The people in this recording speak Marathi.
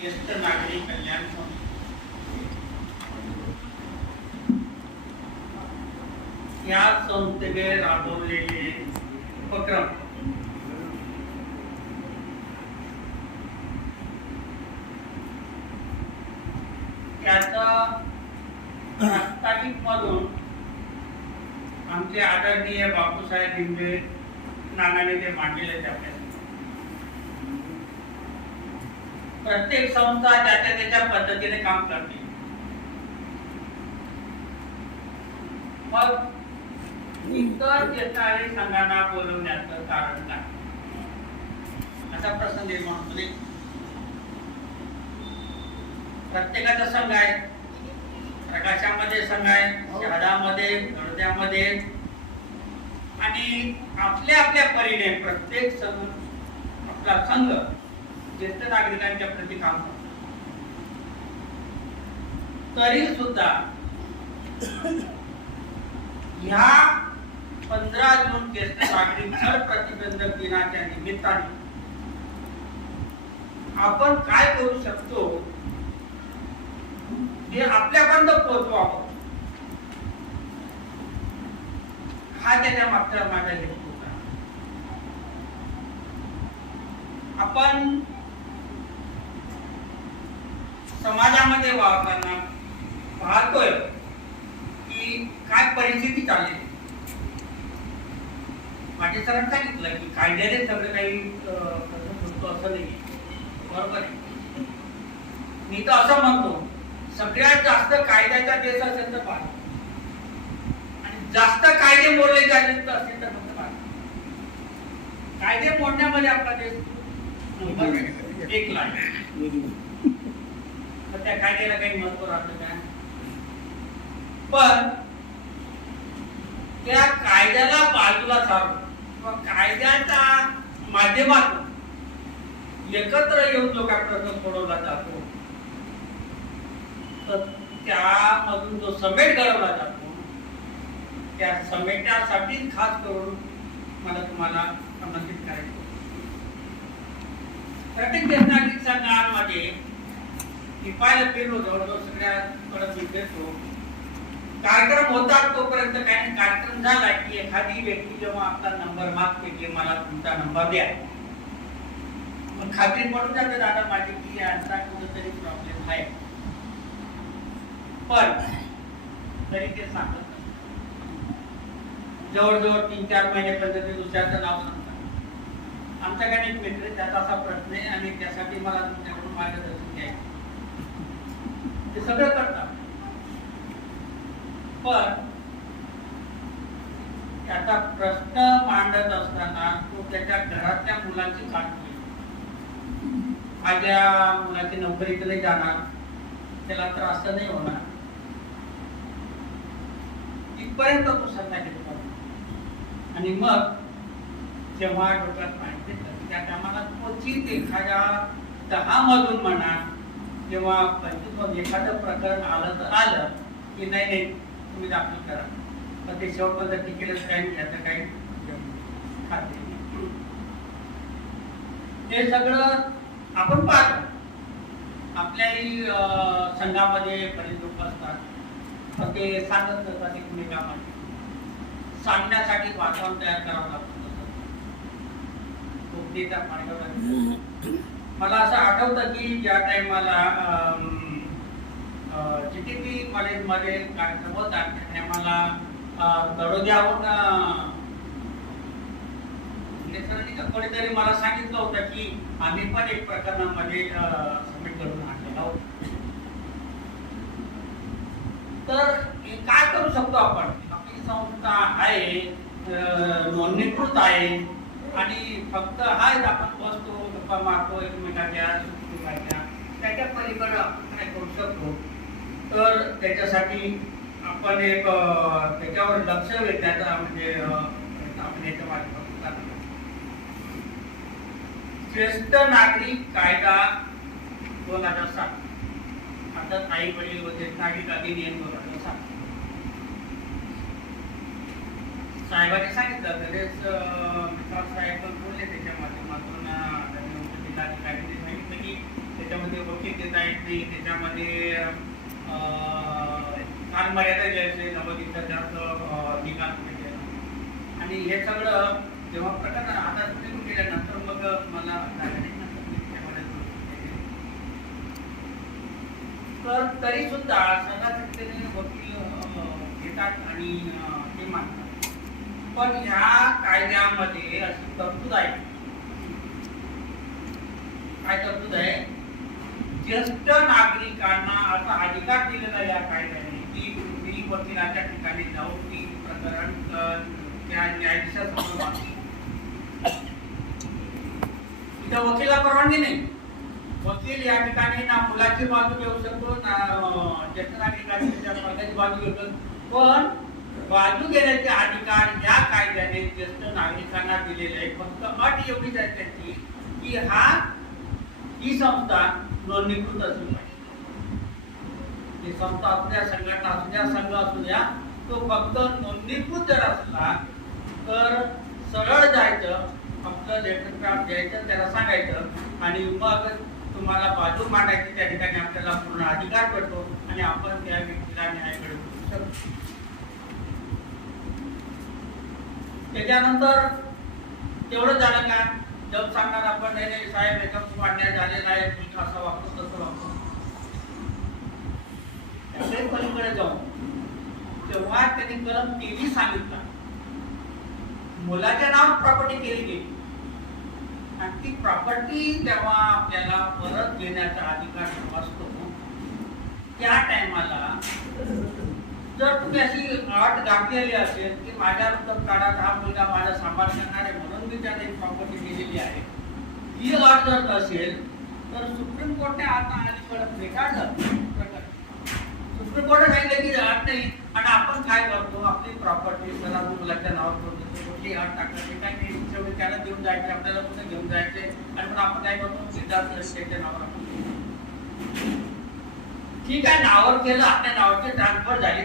ज्येष्ठ नागरिक कल्याण या संस्थेने राबवलेले उपक्रम त्याचा प्रास्ताविक मधून आमचे आदरणीय बापूसाहेब हिंबे नानाने ते मांडलेले त्यामध्ये प्रत्येक संस्था ज्याच्या त्याच्या पद्धतीने काम करते. मग इतर ज्येष्ठ संघांना बोलवण्याचं कारण काय असा प्रश्न निर्माण होतो. प्रत्येकाचा संघ आहे, प्रकाशामध्ये संघ आहे, शहरामध्ये, गडद्यामध्ये आणि आपल्या आपल्या परीने प्रत्येक संघ आपला संघ ज्येष्ठ नागरिकांच्या प्रति काम करतो. तरी सुद्धा ह्या 15 जून ज्येष्ठ नागरिक छळ प्रतिबंधक दिनाच्या निमित्ताने आपण काय करू शकतो हे आपल्यापर्यंत पोहोचवावं हा त्याच्या मागचा माझा हेतू होता. आपण समाजामध्ये वावरताना पाहतोय की काय परिस्थिती चालली. माझे सरांनी सांगितलं की कायद्याने सगळं काही असं नाही, बरोबर आहे. मी तर असं म्हणतो सगळ्यात जास्त कायद्याचा देश असेल तर भारत, आणि जास्त कायदे मोडले असेल तर फक्त भारत. कायदे मोडण्यामध्ये आपला देश नंबर 1 ला आहे. तर त्या कायद्याला काही महत्व राहतं का? पण त्या कायद्याला बाजूला सारून किंवा कायद्याच्या माध्यमातून एकत्र येऊन जो काय प्रश्न सोडवला जातो तर त्यामधून जो समेट घडवला जातो त्या समेटासाठी खास करून मला तुम्हाला आमंत्रित करायचं. प्रत्येक ज्येष्ठ नागरिक संघामध्ये पाहायला फिरलो, जवळजवळ सगळ्याकडे फिरतो. कार्यक्रम होतात तोपर्यंत काही कार्यक्रम झाला की एखादी व्यक्ती जेव्हा आपला नंबर मागते की मला तुमचा नंबर द्या, मग खात्री पडून जाते दादा माझी की यांचा कुठेतरी प्रॉब्लेम आहे. पण तरी ते सांगत जवळजवळ 3-4 महिन्यापर्यंत ते दुसऱ्याचं नाव सांगतात. आमच्याकडे एक मित्र त्याचा असा प्रश्न आहे आणि त्यासाठी मला तुमच्याकडून मार्गदर्शन घ्यायचं. ते सगळं करतात पण त्याचा प्रश्न मांडत असताना तो त्याच्या घरातल्या मुलांची काळजी, माझ्या मुलाची नोकरीकडे नाही जाणार, त्याला त्रास नाही होणार, इथपर्यंत तो सल्ला घेतो. आणि मग जेव्हा डोक्यात माहिती त्या टायमाला क्वचित एखाद्या 10 मधून म्हणा जेव्हा 25 एखादं प्रकरण आलं तर आलं की नाही तुम्ही दाखल करा, पण ते शेवटपर्यंत टिकेलच काही त्याचं काही खात्री नाही. हे सगळं आपण पाहतो. आपल्याही संघामध्ये बरेच लोक असतात पण ते सांगत असतात एकमेकांमध्ये सांगण्यासाठी वातावरण तयार करावं लागतं. मला असं आठवतं की ज्या टाइमाला GTP कॉलेजमध्ये कार्यक्रम होता त्या टायमाला तळोद्याहून कोणीतरी मला सांगितलं होतं की आम्ही पण एक प्रकरणामध्ये सबमिट करून आणलेला आहोत. तर काय करू शकतो आपण? आपली संस्था आहे, नोंदणीकृत आहे आणि फक्त हाच आपण बसतो गप्पा मारतो एकमेकाच्या त्याच्या पलीकडे आपण काय करू शकतो. तर त्याच्यासाठी आपण एक त्याच्यावर लक्ष वेधण्याचा म्हणजे आपण याच्या माध्यमातून ज्येष्ठ नागरिक कायदा 2007 अर्थात आई वडील व ज्येष्ठ नागरिक अधिनियम 2007 साहेबांनी सांगितलं. तसेच मित्रात साहेब पण बोलले त्याच्या माध्यमातून जिल्हाधिकाऱ्यांनी सांगितलं की त्याच्यामध्ये वकील देता येत नाही, त्याच्यामध्ये कालमर्यादा द्यायचे, नवोदित निकाल द्यायचा. आणि हे सगळं जेव्हा प्रकरण आता सुरू केल्यानंतर मग मला तर तरी सुद्धा सगळ्या वकील घेतात आणि ते मानतात. पण ह्या कायद्यामध्ये अशी तरतूद आहे, काय तरतूद आहे, ज्येष्ठ नागरिकांना असा अधिकार दिलेला या कायद्याने की तुम्ही वकिलाच्या ठिकाणी जाऊन ती प्रकरण त्या न्यायाधीशासमोर मांडू. इथं वकिला परवानगी नाही. वकील या ठिकाणी ना मुलाची बाजू घेऊ शकतो, ना ज्येष्ठ नागरिकांची बाजू घेऊ शकतो. पण बाजू घेण्याचे अधिकार या कायद्याने ज्येष्ठ नागरिकांना दिलेले आहे. फक्त अट एवढीच आहे त्याची की ही संस्था नोंदणीकृत असली पाहिजे. ही संस्था असू द्या, संघटना असू द्या, संघ असू द्या, तो फक्त नोंदणीकृत जर असला तर सरळ जायचं, फक्त लेटर ड्राफ्ट द्यायचं, त्याला सांगायचं आणि मग तुम्हाला बाजू मांडायची. त्या ठिकाणी आपल्याला पूर्ण अधिकार पडतो आणि आपण त्या व्यक्तीला न्याय मिळवू शकतो. त्याच्यानंतर तेवढं झालं का? जब सांगणार आपण नाही साहेब याचा खूप अन्याय झालेला आहे, मी असं वापरू तसं वापरू. पलीकडे जाऊन तेव्हा त्यांनी कलम 23 सांगितला, मुलाच्या नाव प्रॉपर्टी केली गेली आणि ती प्रॉपर्टी जेव्हा आपल्याला परत घेण्याचा अधिकार असतो त्या टायमाला जर तुम्ही अशी अट घातलेली असेल की माझ्या काळात हा मुलगा माझा सांभाळ करणार आहे म्हणून मी त्याला एक प्रॉपर्टी दिलेली आहे, ही अट जर नसेल तर सुप्रीम कोर्टने आता अलीकडे फेटाळलं प्रकरण. सुप्रीम कोर्टने सांगितलं की अट नाही आणि आपण काय करतो, आपली प्रॉपर्टी जरा मुलाच्या नावावर करून देतो, कुठली अट टाकण्याची काय नाही, शेवटी त्याला देऊन जायचे, आपल्याला कुठे घेऊन जायचे आणि मग आपण काय करतो, सिद्धार्थ शेट्टीच्या नावावर आपण ठीक आहे नावावर केलं, आपल्या नावाची ट्रान्सफर झाली,